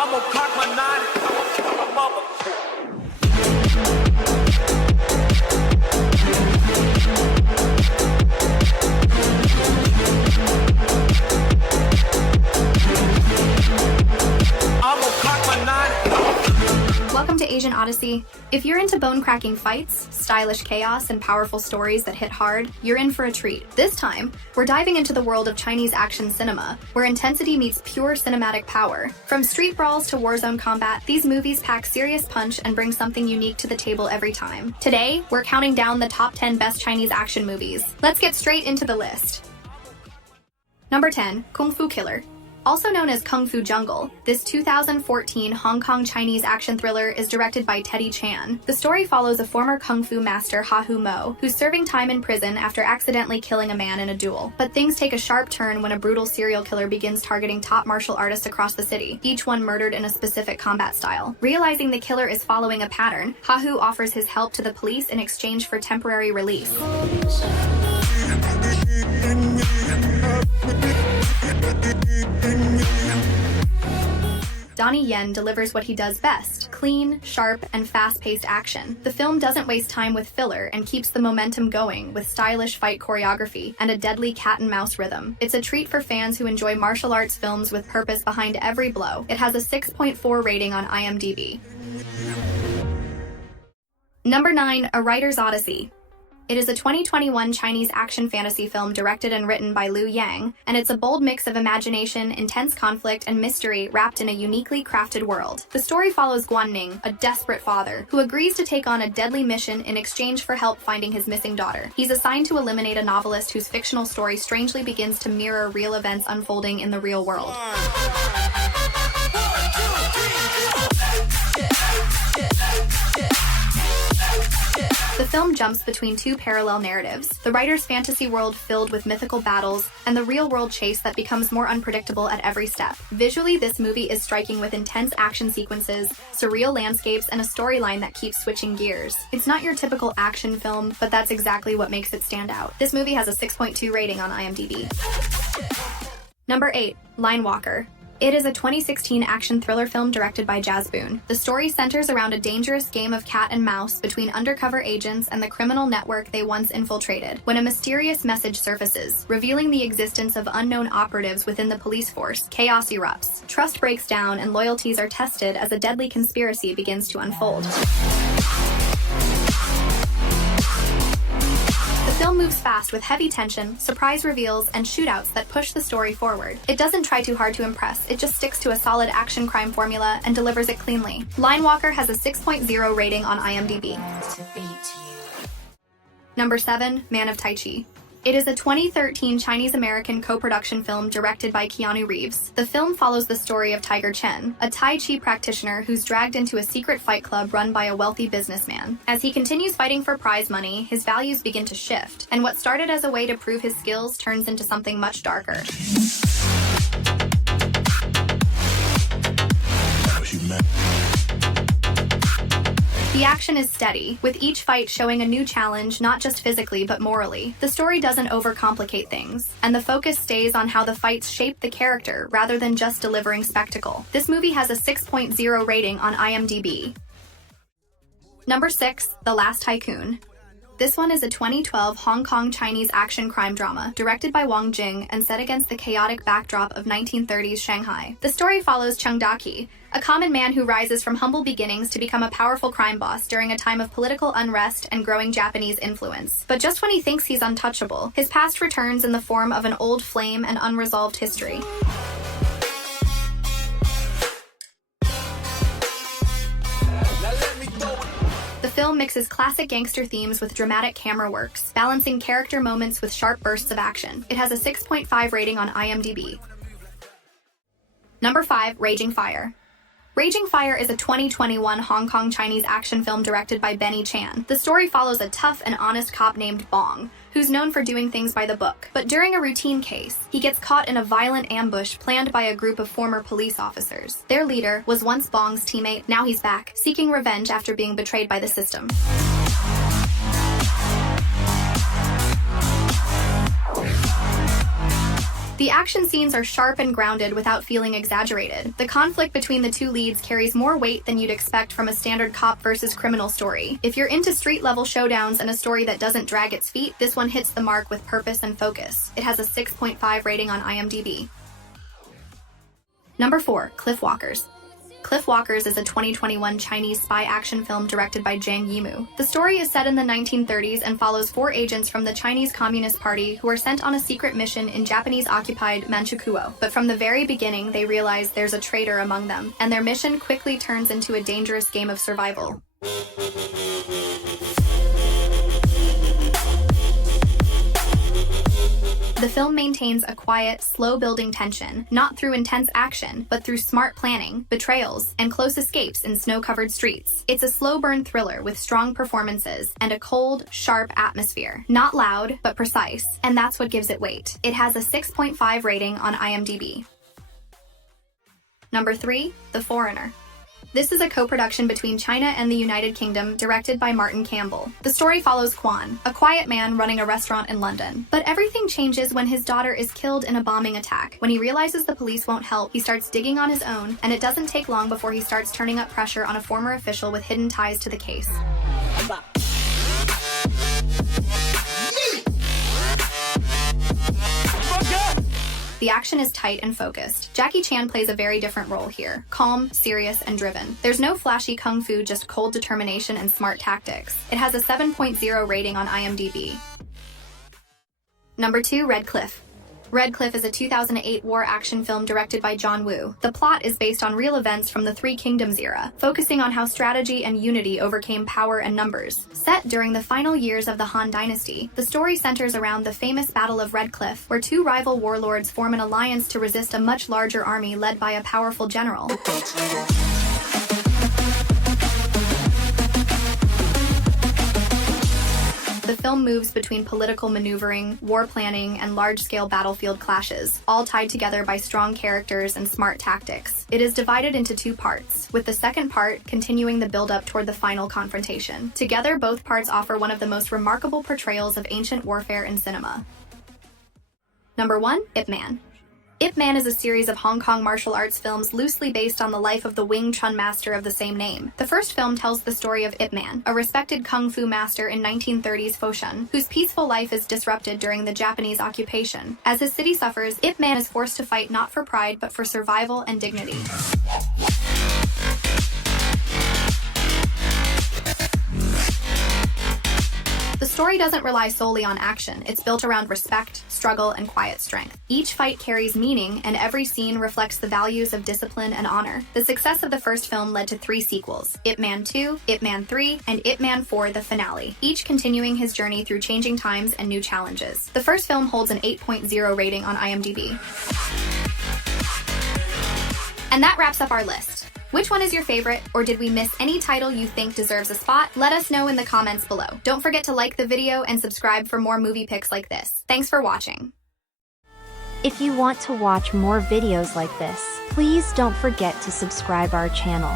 I'ma cock my nine. My mother. I'ma cock my nine. Welcome to Asian Odyssey. If you're into bone-cracking fights, stylish chaos, and powerful stories that hit hard, you're in for a treat. This time, we're diving into the world of Chinese action cinema, where intensity meets pure cinematic power. From street brawls to warzone combat, these movies pack serious punch and bring something unique to the table every time. Today, we're counting down the top 10 best Chinese action movies. Let's get straight into the list. Number 10, Kung Fu Killer. Also known as Kung Fu Jungle, this 2014 Hong Kong Chinese action thriller is directed by Teddy Chan. The story follows a former Kung Fu master, Ha Hu Mo, who's serving time in prison after accidentally killing a man in a duel. But things take a sharp turn when a brutal serial killer begins targeting top martial artists across the city, each one murdered in a specific combat style. Realizing the killer is following a pattern, Ha Hu offers his help to the police in exchange for temporary release. Donnie Yen delivers what he does best: clean, sharp, and fast-paced action. The film doesn't waste time with filler and keeps the momentum going with stylish fight choreography and a deadly cat-and-mouse rhythm. It's a treat for fans who enjoy martial arts films with purpose behind every blow. It has a 6.4 rating on IMDb. Number 9, A Writer's Odyssey. It is a 2021 Chinese action fantasy film directed and written by Leung, and it's a bold mix of imagination, intense conflict, and mystery wrapped in a uniquely crafted world. The story follows Guanning, a desperate father, who agrees to take on a deadly mission in exchange for help finding his missing daughter. He's assigned to eliminate a novelist whose fictional story strangely begins to mirror real events unfolding in the real world. The film jumps between two parallel narratives: the writer's fantasy world filled with mythical battles, and the real-world chase that becomes more unpredictable at every step. Visually, this movie is striking with intense action sequences, surreal landscapes, and a storyline that keeps switching gears. It's not your typical action film, but that's exactly what makes it stand out. This movie has a 6.2 rating on IMDb. Number 8, Line Walker. It is a 2016 action thriller film directed by Jazz Boon. The story centers around a dangerous game of cat and mouse between undercover agents and the criminal network they once infiltrated. When a mysterious message surfaces, revealing the existence of unknown operatives within the police force, chaos erupts. Trust breaks down and loyalties are tested as a deadly conspiracy begins to unfold. The film moves fast with heavy tension, surprise reveals, and shootouts that push the story forward. It doesn't try too hard to impress, it just sticks to a solid action crime formula and delivers it cleanly. Line Walker has a 6.0 rating on IMDb. Number 7, Man of Tai Chi. It is a 2013 Chinese-American co-production film directed by Keanu Reeves. The film follows the story of Tiger Chen, a Tai Chi practitioner who's dragged into a secret fight club run by a wealthy businessman. As he continues fighting for prize money, his values begin to shift, and what started as a way to prove his skills turns into something much darker. The action is steady, with each fight showing a new challenge not just physically but morally. The story doesn't overcomplicate things, and the focus stays on how the fights shape the character rather than just delivering spectacle. This movie has a 6.0 rating on IMDb. Number 6, The Last Tycoon. This one is a 2012 Hong Kong Chinese action crime drama, directed by Wang Jing and set against the chaotic backdrop of 1930s Shanghai. The story follows Chung Da-ki, a common man who rises from humble beginnings to become a powerful crime boss during a time of political unrest and growing Japanese influence. But just when he thinks he's untouchable, his past returns in the form of an old flame and unresolved history. The film mixes classic gangster themes with dramatic camera works, balancing character moments with sharp bursts of action. It has a 6.5 rating on IMDb. Number 5, Raging Fire. Raging Fire is a 2021 Hong Kong Chinese action film directed by Benny Chan. The story follows a tough and honest cop named Bong, who's known for doing things by the book. But during a routine case, he gets caught in a violent ambush planned by a group of former police officers. Their leader was once Bong's teammate, now he's back, seeking revenge after being betrayed by the system. The action scenes are sharp and grounded without feeling exaggerated. The conflict between the two leads carries more weight than you'd expect from a standard cop versus criminal story. If you're into street-level showdowns and a story that doesn't drag its feet, this one hits the mark with purpose and focus. It has a 6.5 rating on IMDb. Number 4, Cliff Walkers. Cliff Walkers is a 2021 Chinese spy action film directed by Zhang Yimou. The story is set in the 1930s and follows 4 agents from the Chinese Communist Party who are sent on a secret mission in Japanese-occupied Manchukuo. But from the very beginning, they realize there's a traitor among them, and their mission quickly turns into a dangerous game of survival. The film maintains a quiet, slow-building tension, not through intense action, but through smart planning, betrayals, and close escapes in snow-covered streets. It's a slow-burn thriller with strong performances and a cold, sharp atmosphere. Not loud, but precise, and that's what gives it weight. It has a 6.5 rating on IMDb. Number 3, The Foreigner. This is a co-production between China and the United Kingdom, directed by Martin Campbell. The story follows Quan, a quiet man running a restaurant in London. But everything changes when his daughter is killed in a bombing attack. When he realizes the police won't help, he starts digging on his own, and it doesn't take long before he starts turning up pressure on a former official with hidden ties to the case. The action is tight and focused. Jackie Chan plays a very different role here. Calm, serious, and driven. There's no flashy kung fu, just cold determination and smart tactics. It has a 7.0 rating on IMDb. Number 2, Red Cliff. Red Cliff is a 2008 war action film directed by John Woo. The plot is based on real events from the Three Kingdoms era, focusing on how strategy and unity overcame power and numbers. Set during the final years of the Han Dynasty, the story centers around the famous Battle of Red Cliff, where 2 rival warlords form an alliance to resist a much larger army led by a powerful general. The film moves between political maneuvering, war planning, and large-scale battlefield clashes, all tied together by strong characters and smart tactics. It is divided into 2 parts, with the second part continuing the build-up toward the final confrontation. Together, both parts offer one of the most remarkable portrayals of ancient warfare in cinema. Number 1, Ip Man. Ip Man is a series of Hong Kong martial arts films loosely based on the life of the Wing Chun master of the same name. The first film tells the story of Ip Man, a respected kung fu master in 1930s Foshan, whose peaceful life is disrupted during the Japanese occupation. As his city suffers, Ip Man is forced to fight not for pride but for survival and dignity. The story doesn't rely solely on action. It's built around respect, struggle, and quiet strength. Each fight carries meaning, and every scene reflects the values of discipline and honor. The success of the first film led to 3 sequels: Ip Man 2, Ip Man 3, and Ip Man 4: The Finale, each continuing his journey through changing times and new challenges. The first film holds an 8.0 rating on IMDb. And that wraps up our list. Which one is your favorite, or did we miss any title you think deserves a spot? Let us know in the comments below. Don't forget to like the video and subscribe for more movie picks like this. Thanks for watching. If you want to watch more videos like this, please don't forget to subscribe our channel.